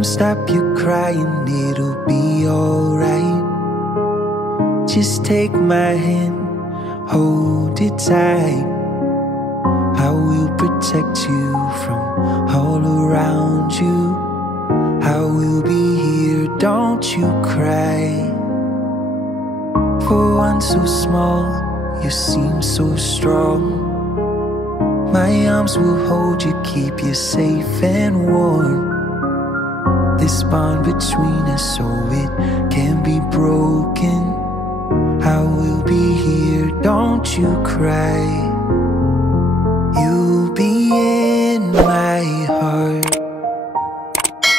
Come stop your crying, it'll be alright. Just take my hand, hold it tight. I will protect you from all around you. I will be here, don't you cry. For one so small, you seem so strong. My arms will hold you, keep you safe and warm. This bond between us, so it can be broken. I will be here, don't you cry. You'll be in my heart.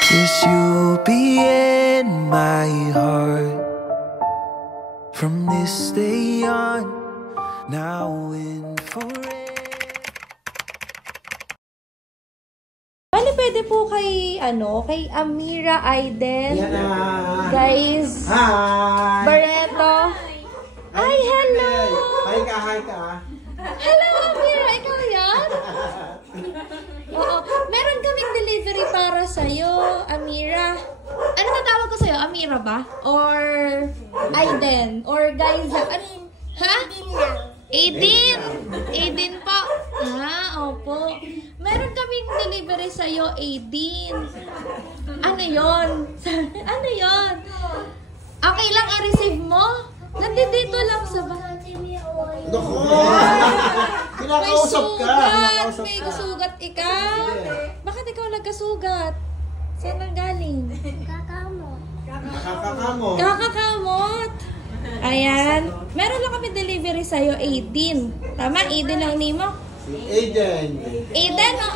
Yes, you'll be in my heart. From this day on, now and forever. Pwede po kay, kay Amira Aiden. Guys. Hi! Barreto. Ay, hello! Hi ka. Hello, Amira. Ikaw yan? Oo. Meron kaming delivery para sa'yo, Amira. Ano tatawag ko sa'yo? Amira ba? Or Aiden? Or guys? Ano? Ha? Aiden. Aiden po. Opo. Meron kaming delivery sa'yo, Aiden. Ano yon? Ano yon? Okay lang i-receive mo? Nandito lang sa Naku! May sugat! May sugat ikaw? Bakit ikaw nagkasugat? Saan ang galing? Kakakamot! Ayan. Meron lang kami delivery sa'yo, Aiden. Tama? Aiden ang name mo? Aiden. Aiden o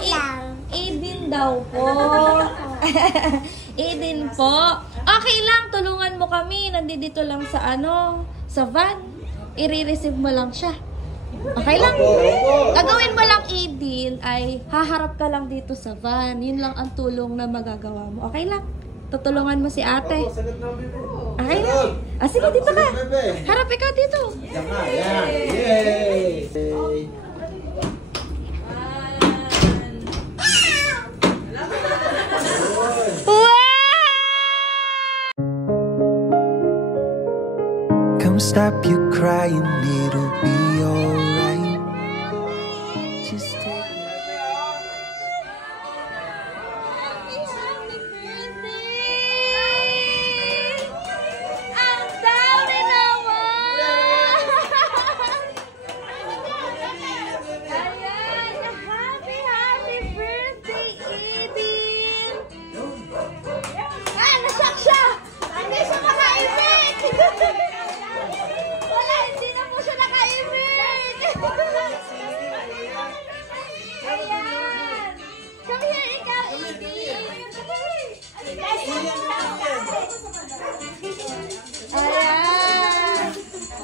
Aiden daw po. Aiden po. Okay lang, tulungan mo kami. Nandito lang sa sa van. I-receive mo lang siya. Okay lang? Gagawin mo lang, Aiden, ay haharap ka lang dito sa van. Yun lang ang tulong na magagawa mo. Okay lang? Tutulungan mo si ate. Okay lang? Sige, dito ka. Harap ikaw dito. Yay! Come stop your crying, it'll be alright. Just take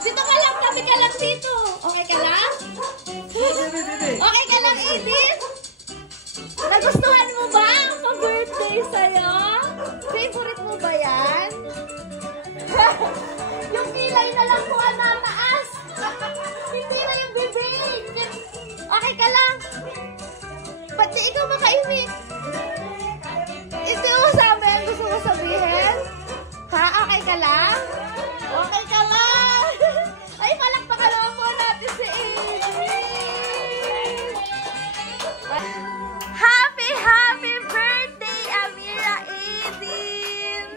dito ka lang, tabi ka lang dito. Okay ka lang? Okay ka lang, Edith? Nagustuhan mo ba ang pa-birthday sa'yo? Favorite mo ba yan? Yung kilay na lang po ang nataas. Hindi na yung bibig. Okay ka lang? Ba't di ikaw makaimik? Ito mo sabi ang gusto mo sabihin? Ha? Okay ka lang? Okay ka lang? Ay, palakpakan naman po natin si Edith! Happy birthday, Amira Aiden!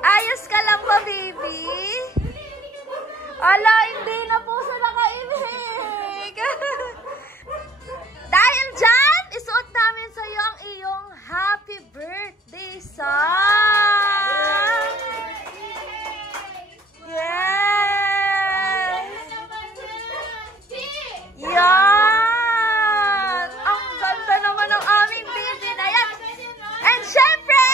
Ayos ka lang ba, baby? Ala, hindi na po siya nakaimik! Dahil dyan, isuot namin sa iyo ang iyong happy birthday song! Yes! Yan! Ang ganda naman ng aming baby na yan! And syempre,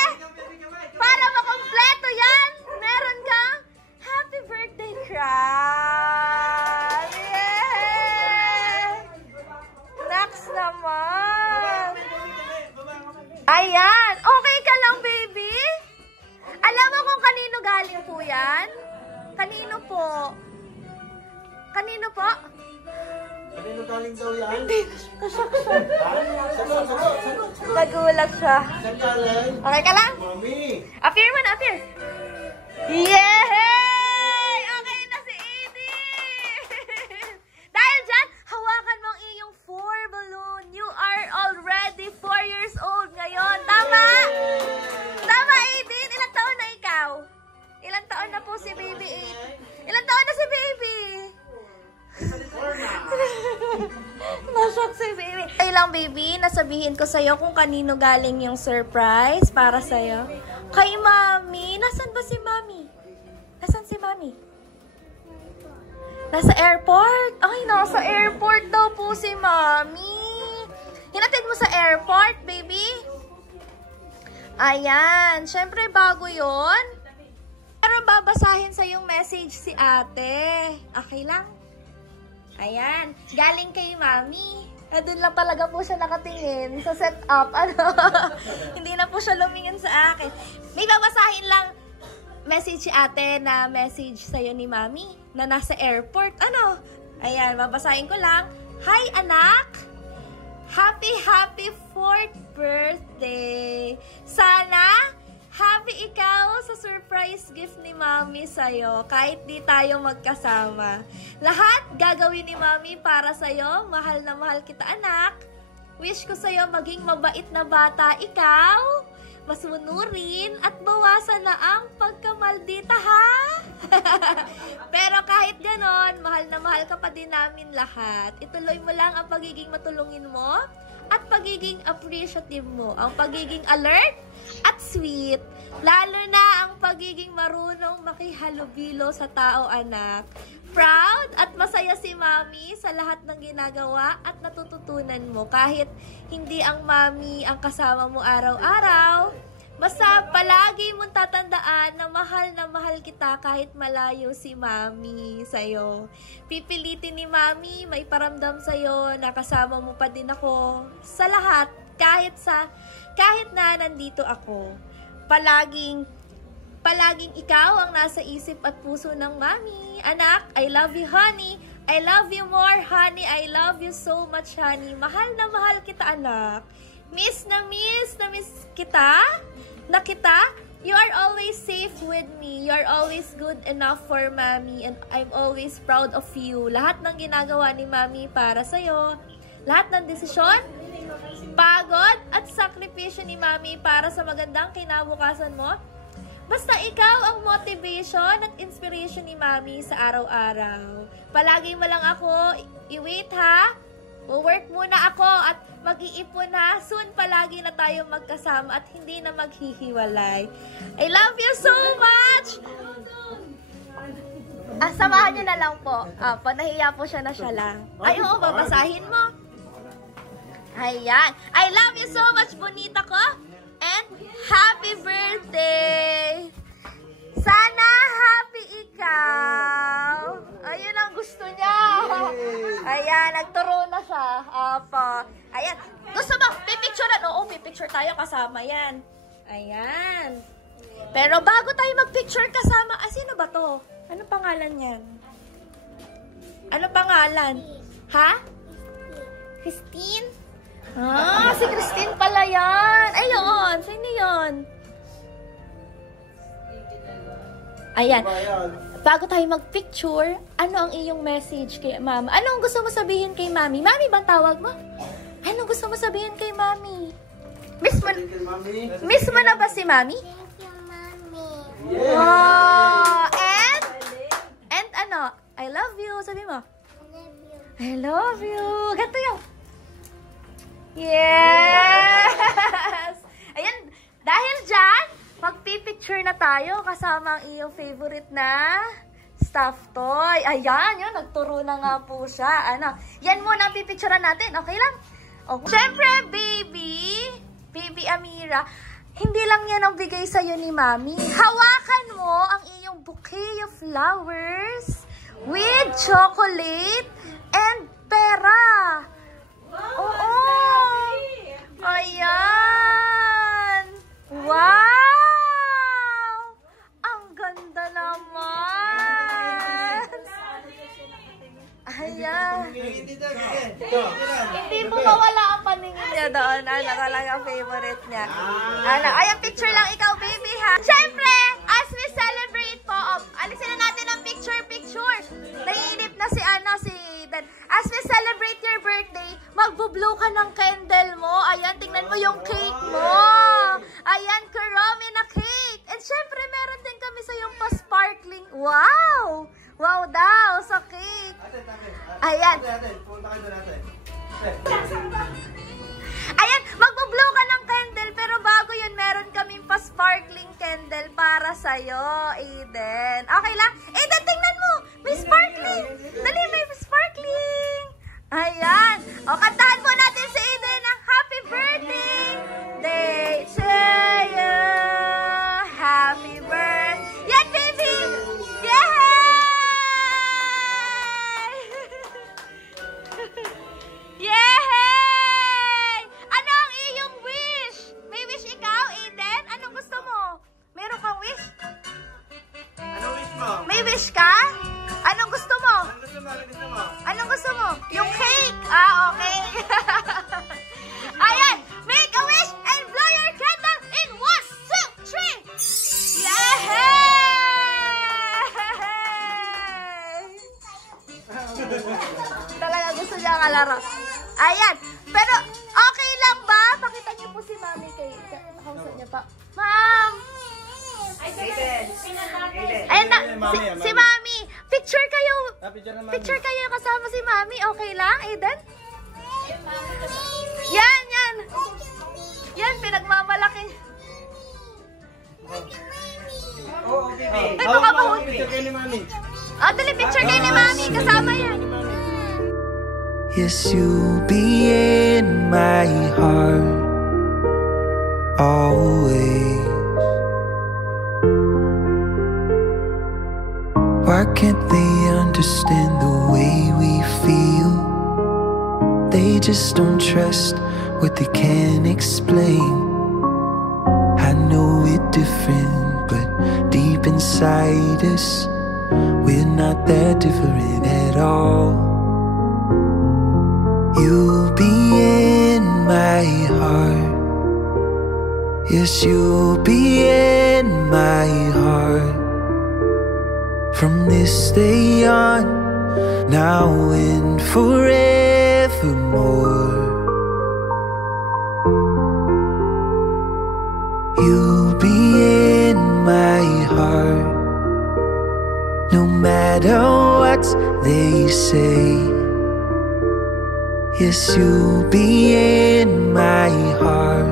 para makompleto yan, meron kang happy birthday crown! Yeah! Next naman! Ayan! Okay ka lang, baby? Alam mo kung kanino galing po yan? Kanino po? Kanino po? Kanino galing daw yan? Kasaksak. Sagot. Nagulat siya. Saan galing? Okay ka lang? Mami. Appear mo na, appear. Yay! Okay na si Edie! Dahil dyan, hawakan mo ang iyong 4 balloon. You are already 4 years old ngayon. Tama? Tama, Edie? Ilang taon na ikaw? Ilang taon na po si baby? Ilang taon na si baby? Nashock si baby. Ay lang, baby, nasabihin ko sa'yo kung kanino galing yung surprise para sa'yo. Kay Mami. Nasaan ba si Mami? Nasaan si Mami? Nasa airport? Ay, nasa airport daw po si Mami. Hinatid mo sa airport, baby? Ayan. Syempre, bago yon. Pero babasahin sa yung message si ate. Okay lang? Ayan. Galing kay Mami. Doon lang talaga po siya nakatingin sa setup. Hindi na po siya lumingin sa akin. May babasahin lang message si ate na message sa'yo ni Mami na nasa airport. Ayan, babasahin ko lang. Hi, anak! Happy 4th birthday! Sana happy ikaw sa surprise gift ni Mami sa'yo kahit di tayo magkasama. Lahat gagawin ni Mami para sa'yo. Mahal na mahal kita, anak. Wish ko sa'yo maging mabait na bata ikaw. Masunurin at bawasan na ang pagkamaldita, ha? Pero kahit ganon, mahal na mahal ka pa din namin lahat. Ituloy mo lang ang pagiging matulungin mo at pagiging appreciative mo. Ang pagiging alert at sweet. Lalo na ang pagiging marunong makihalubilo sa tao, anak. Proud at masaya si Mami sa lahat ng ginagawa at natututunan mo. Kahit hindi ang Mami ang kasama mo araw-araw, basta palagi mong tatandaan na mahal kita kahit malayo si Mami sa'yo. Pipilitin ni Mami may paramdam sa'yo na kasama mo pa din ako sa lahat, kahit na nandito ako. Palaging ikaw ang nasa isip at puso ng Mami. Anak, I love you, honey. I love you more, honey. I love you so much, honey. Mahal na mahal kita, anak. Miss na miss kita. You are always safe with me. You are always good enough for Mami. And I'm always proud of you. Lahat ng ginagawa ni Mami para sa'yo. Lahat ng desisyon, pagod at sakripisyo ni Mami para sa magandang kinabukasan mo. Basta ikaw ang motivation at inspiration ni Mami sa araw-araw. Palagi mo lang ako i-wait, ha? Work muna ako at mag-iipon, ha? Soon palagi na tayo magkasama at hindi na maghihiwalay. I love you so much! Samahan nyo na lang po. Panahiya po siya na siya lang. Ay, oo, babasahin mo. Ayan. I love you so much, bonita ko. And happy birthday! Sana happy ikaw! Ayun ang gusto niya. Ayan, nagturo na siya. Apa. Ayan. Gusto mo, pipicturean? Oo, pipicture tayo kasama yan. Ayan. Pero bago tayo magpicture kasama, sino ba to? Ano pangalan yan? Ano pangalan? Ha? Christine? Si Christine pala yan. Ayun, sino yun? Ayan. Bago tayo mag-picture, ano ang iyong message kay Mama? Anong gusto mo sabihin kay Mami? Mami bang tawag mo? Anong gusto mo sabihin kay Mami? Miss mo na ba si Mami? Thank you, Mami. Yeah. Oh, and ano? I love you. Sabi mo. I love I love you. you. Ganito yun. Yes! Ayan, dahil dyan, magpipicture na tayo kasama ang iyong favorite na stuffed toy. Ayan, yun, nagturo na nga po siya. Yan muna ang pipicturean natin, okay lang? Okay. Siyempre, baby Amira, hindi lang yan ang bigay sa'yo ni Mami. Hawakan mo ang iyong bouquet of flowers with chocolate and pera. Oo! Ayan! Wow! Ang ganda naman! Ayan! favorite niya. Ano, ayan, picture lang ikaw, baby, ha? Siyempre, as we celebrate po, alisin na natin ang picture. Naiinip na si Eden. As we celebrate your birthday, magbo-blow ka ng candle mo. Ayan, tingnan mo yung cake mo. Ayan, karami na cake. And syempre, meron din kami sa yung pa-sparkling. Wow! Wow daw, sa cake. Ayan. Ayan, magbo-blow ka ng candle, pero bago yun, meron kaming pa-sparkling candle para sa'yo, Eden. Okay lang? Eden, tingnan mo! May sparkling! Dali, may sparkling! Ayan. O, kantahan po natin si Eden ng happy birthday to you. Happy birthday. Yan, baby! Yay! Yay! Ano ang iyong wish? May wish ikaw, Eden? Anong gusto mo? Meron kang wish? Anong wish mo? May wish ka? Anong gusto mo? Anong gusto mo? Yung cake. Ah, okay. Ayan. Make a wish and blow your candle in 1, 2, 3. Yay! Talaga gusto niya kalaro. Ayan. Pero, okay lang ba? Pakita niyo po si Mami kay kausap niya pa. Ma'am! Ayan na, si Mami. Picture kayo. Picture kayo kasama si Mami. Okay lang, Eden? Yan. Yan, pinagmamalaki. Ito ka pa. Dali, picture kayo ni Mami. Kasama yan. Yes, you'll be in my heart always. Why can't they understand the way we feel? They just don't trust what they can't explain. I know we're different, but deep inside us, we're not that different at all. You'll be in my heart. Yes, you'll be in my heart. From this day on, now and forevermore. You'll be in my heart, no matter what they say. Yes, you'll be in my heart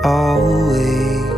always.